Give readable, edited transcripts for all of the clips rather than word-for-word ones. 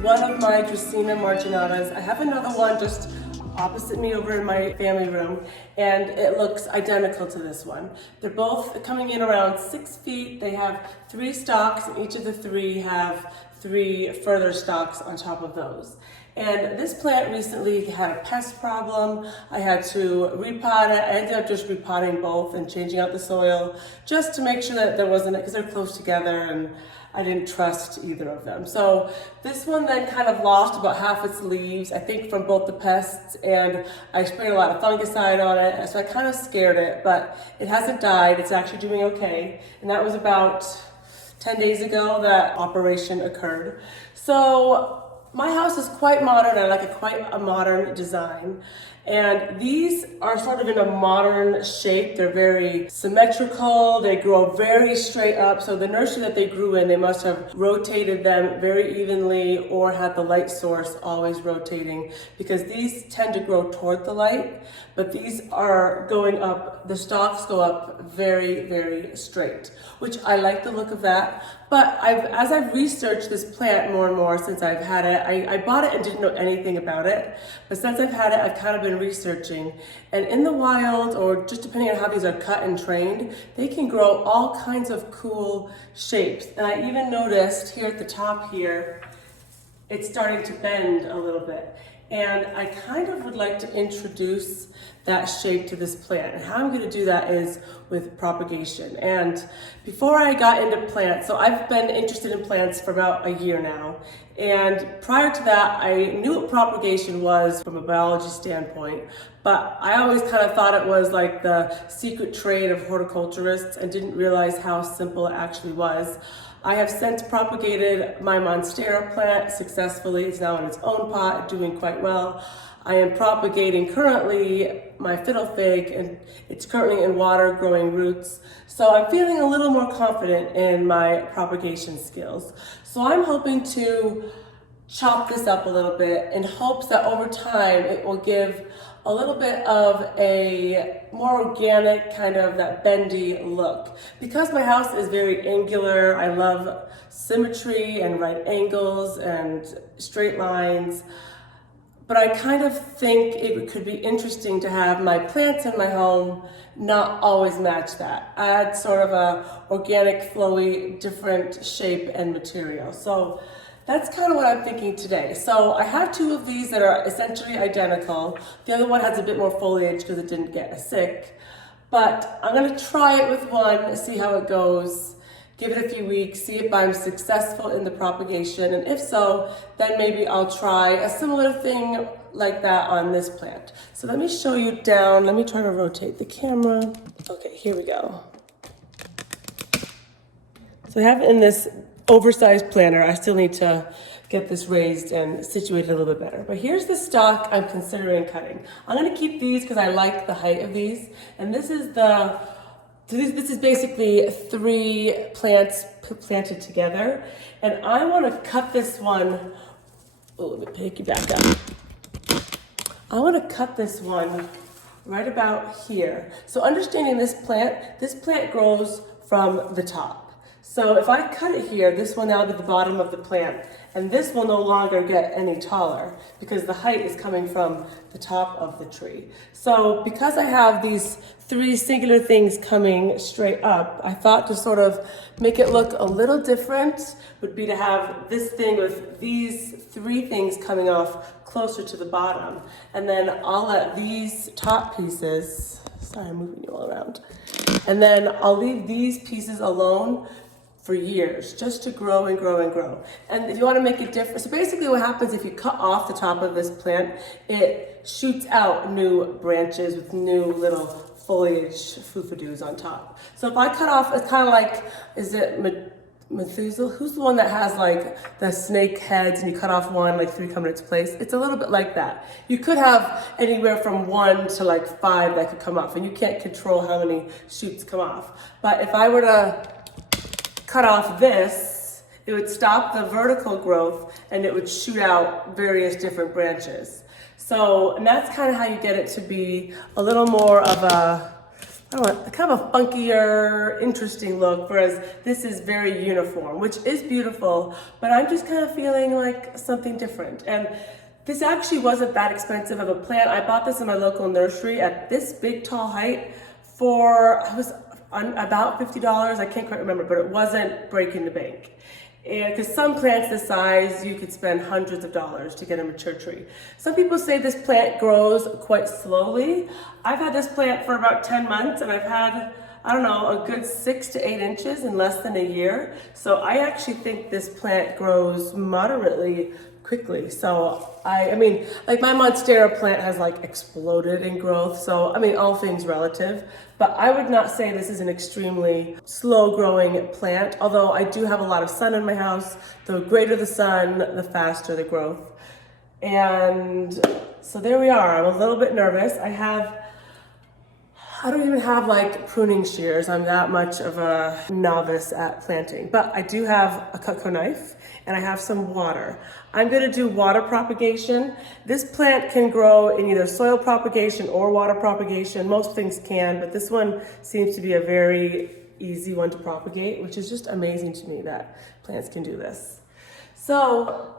One of my Dracaena Marginatas. I have another one just opposite me over in my family room, and it looks identical to this one. They're both coming in around 6 feet. They have 3 stalks, and each of the 3 have 3 further stalks on top of those. And this plant recently had a pest problem. I had to repot it. I ended up just repotting both and changing out the soil just to make sure that there wasn't, because they're close together and I didn't trust either of them. So this one then kind of lost about half its leaves, I think from both the pests, and I sprayed a lot of fungicide on it, so I kind of scared it, but it hasn't died. It's actually doing okay. And that was about 10 days ago that operation occurred. So my house is quite modern. I like quite a modern design. And these are sort of in a modern shape. They're very symmetrical. They grow very straight up. So the nursery that they grew in, they must have rotated them very evenly or had the light source always rotating, because these tend to grow toward the light, but these are going up, the stalks go up very, very straight, which I like the look of that. But as I've researched this plant more and more since I've had it, I bought it and didn't know anything about it. But since I've had it, I've kind of been researching. And in the wild, or just depending on how these are cut and trained, they can grow all kinds of cool shapes. And I even noticed here at the top here, it's starting to bend a little bit. And I kind of would like to introduce that shape to this plant. And how I'm going to do that is with propagation. And before I got into plants, so I've been interested in plants for about a year now. And prior to that, I knew what propagation was from a biology standpoint, but I always kind of thought it was like the secret trade of horticulturists and didn't realize how simple it actually was. I have since propagated my Monstera plant successfully. It's now in its own pot, doing quite well. I am propagating currently my fiddle fig, and it's currently in water growing roots. So I'm feeling a little more confident in my propagation skills. So I'm hoping to chop this up a little bit in hopes that over time it will give a little bit of a more organic, kind of that bendy look. Because my house is very angular, I love symmetry and right angles and straight lines. But I kind of think it could be interesting to have my plants in my home not always match that. Add sort of a organic, flowy, different shape and material. So that's kind of what I'm thinking today. So I have 2 of these that are essentially identical. The other one has a bit more foliage because it didn't get sick. But I'm gonna try it with one, see how it goes. Give it a few weeks, see if I'm successful in the propagation, and if so, then maybe I'll try a similar thing like that on this plant. So let me show you down. Let me try to rotate the camera. Okay, here we go. So I have it in this oversized planter. I still need to get this raised and situated a little bit better. But here's the stalk I'm considering cutting. I'm gonna keep these because I like the height of these, and this is this is basically 3 plants planted together. And I want to cut this one, let me pick you back up. I want to cut this one right about here. So understanding this plant grows from the top. So if I cut it here, this will now be the bottom of the plant, and this will no longer get any taller because the height is coming from the top of the tree. So because I have these 3 singular things coming straight up, I thought to sort of make it look a little different would be to have this thing with these 3 things coming off closer to the bottom. And then I'll let these top pieces, sorry, I'm moving you all around. And then I'll leave these pieces alone for years, just to grow and grow and grow. And if you want to make it different, so basically what happens if you cut off the top of this plant, it shoots out new branches with new little foliage, foo-foo-doos on top. So if I cut off, it's kind of like, Methuselah, who's the one that has like the snake heads and you cut off one, like 3 come in its place? It's a little bit like that. You could have anywhere from 1 to like 5 that could come off, and you can't control how many shoots come off. But if I were to cut off this, it would stop the vertical growth and it would shoot out various different branches. So, and that's kind of how you get it to be a little more of a, I don't know, kind of a funkier, interesting look, whereas this is very uniform, which is beautiful, but I'm just kind of feeling like something different. And this actually wasn't that expensive of a plant. I bought this in my local nursery at this big, tall height for, it was about $50. I can't quite remember, but it wasn't breaking the bank. And because some plants this size, you could spend hundreds of dollars to get a mature tree. Some people say this plant grows quite slowly. I've had this plant for about 10 months and I've had, I don't know, a good 6 to 8 inches in less than a year. So I actually think this plant grows moderately quickly. So I mean, like my Monstera plant has like exploded in growth. So, I mean, all things relative, but I would not say this is an extremely slow growing plant. Although I do have a lot of sun in my house. The greater the sun, the faster the growth. And so there we are. I'm a little bit nervous. I don't even have like pruning shears. I'm that much of a novice at planting, but I do have a Cutco knife and I have some water. I'm gonna do water propagation. This plant can grow in either soil propagation or water propagation. Most things can, but this one seems to be a very easy one to propagate, which is just amazing to me that plants can do this. So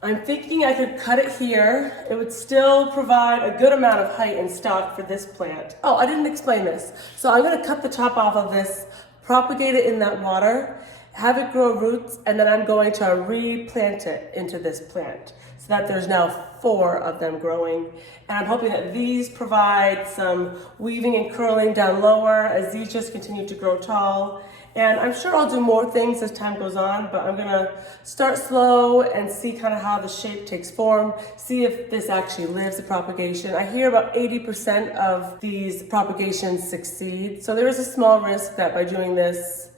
I'm thinking I could cut it here. It would still provide a good amount of height and stock for this plant. Oh, I didn't explain this. So I'm gonna cut the top off of this, propagate it in that water, have it grow roots, and then I'm going to replant it into this plant so that there's now 4 of them growing. And I'm hoping that these provide some weaving and curling down lower as these just continue to grow tall. And I'm sure I'll do more things as time goes on, but I'm gonna start slow and see kind of how the shape takes form, see if this actually lives the propagation. I hear about 80% of these propagations succeed. So there is a small risk that by doing this,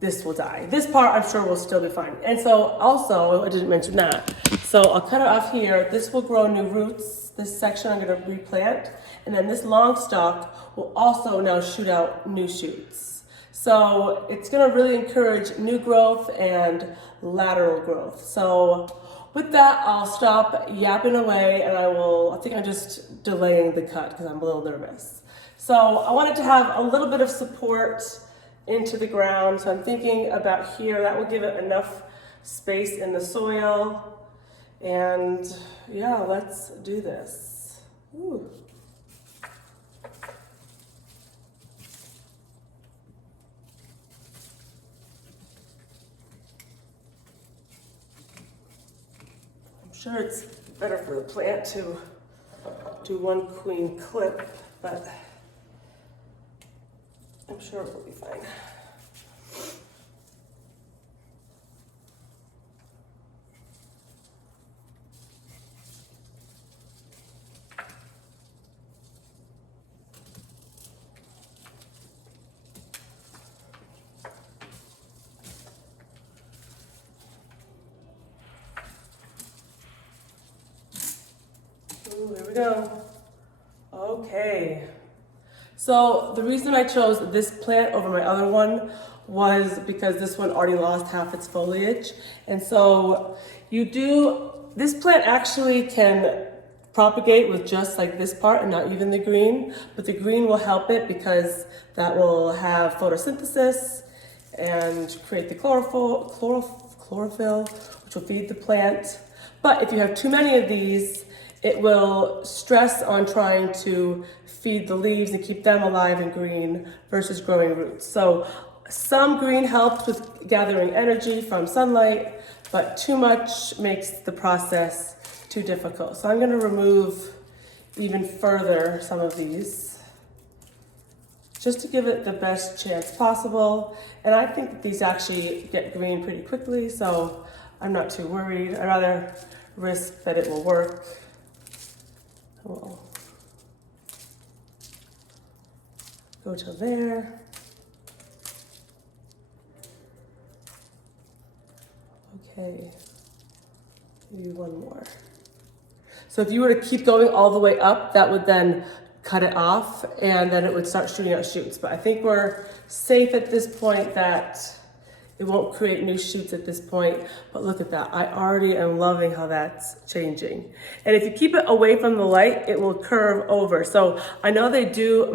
this will die. This part I'm sure will still be fine. And so also, I didn't mention that. So I'll cut it off here. This will grow new roots. This section I'm gonna replant. And then this long stalk will also now shoot out new shoots. So it's gonna really encourage new growth and lateral growth. So with that, I'll stop yapping away and I think I'm just delaying the cut because I'm a little nervous. So I wanted to have a little bit of support into the ground. So I'm thinking about here, that will give it enough space in the soil. And yeah, let's do this. Ooh. I'm sure it's better for the plant to do one queen clip, but I'm sure it will be fine. Ooh, here we go. Okay. So the reason I chose this plant over my other one was because this one already lost half its foliage. And so this plant actually can propagate with just like this part and not even the green, but the green will help it because that will have photosynthesis and create the chlorophyll, which will feed the plant. But if you have too many of these, it will stress on trying to feed the leaves and keep them alive and green versus growing roots. So some green helps with gathering energy from sunlight, but too much makes the process too difficult. So I'm gonna remove even further some of these just to give it the best chance possible. And I think that these actually get green pretty quickly, so I'm not too worried. I'd rather risk that it will work. We'll go to there. Okay, maybe one more. So if you were to keep going all the way up, that would then cut it off and then it would start shooting out shoots. But I think we're safe at this point that it won't create new shoots at this point. But look at that, I already am loving how that's changing. And if you keep it away from the light, it will curve over. So I know they do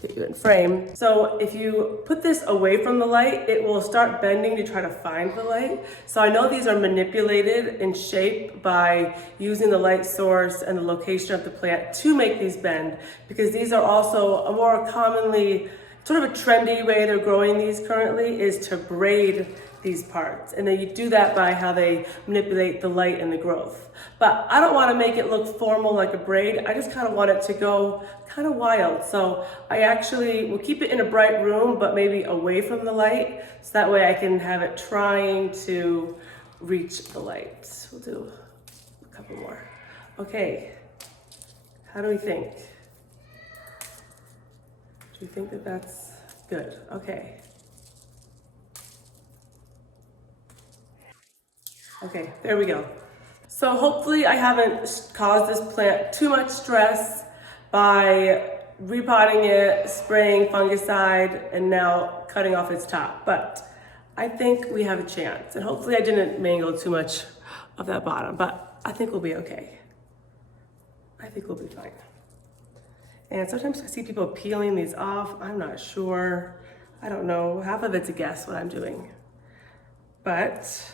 get you in frame. So if you put this away from the light, it will start bending to try to find the light. So I know these are manipulated in shape by using the light source and the location of the plant to make these bend, because these are also a more commonly sort of a trendy way they're growing these currently is to braid these parts. And then you do that by how they manipulate the light and the growth. But I don't want to make it look formal like a braid. I just kind of want it to go kind of wild. So I actually will keep it in a bright room, but maybe away from the light. So that way I can have it trying to reach the light. We'll do a couple more. Okay, how do we think? Do you think that that's good? Okay. Okay, there we go. So hopefully I haven't caused this plant too much stress by repotting it, spraying fungicide, and now cutting off its top. But I think we have a chance. And hopefully I didn't mangle too much of that bottom, but I think we'll be okay. I think we'll be fine. And sometimes I see people peeling these off. I'm not sure. I don't know. Half of it's a guess what I'm doing. But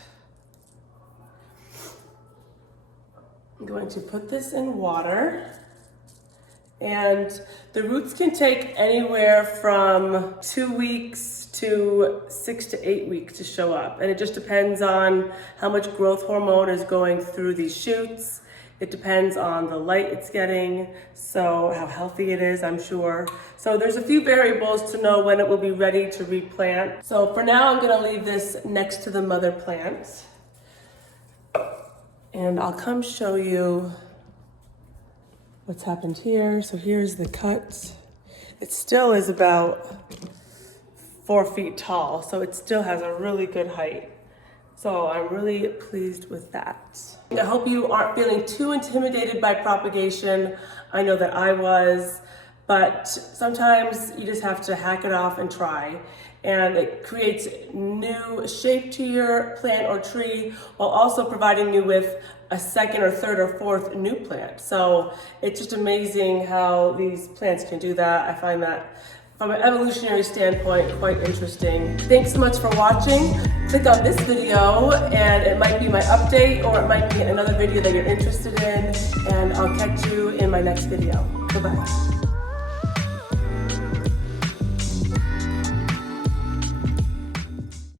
I'm going to put this in water. And the roots can take anywhere from 2 weeks to 6 to 8 weeks to show up. And it just depends on how much growth hormone is going through these shoots. It depends on the light it's getting, so how healthy it is, I'm sure. So there's a few variables to know when it will be ready to replant. So for now, I'm gonna leave this next to the mother plant. And I'll come show you what's happened here. So here's the cut. It still is about 4 feet tall, so it still has a really good height. So I'm really pleased with that. I hope you aren't feeling too intimidated by propagation. I know that I was, but sometimes you just have to hack it off and try. And it creates new shape to your plant or tree while also providing you with a second or third or fourth new plant. So it's just amazing how these plants can do that. I find that from an evolutionary standpoint, quite interesting. Thanks so much for watching. Click on this video and it might be my update or it might be another video that you're interested in, and I'll catch you in my next video. Bye-bye.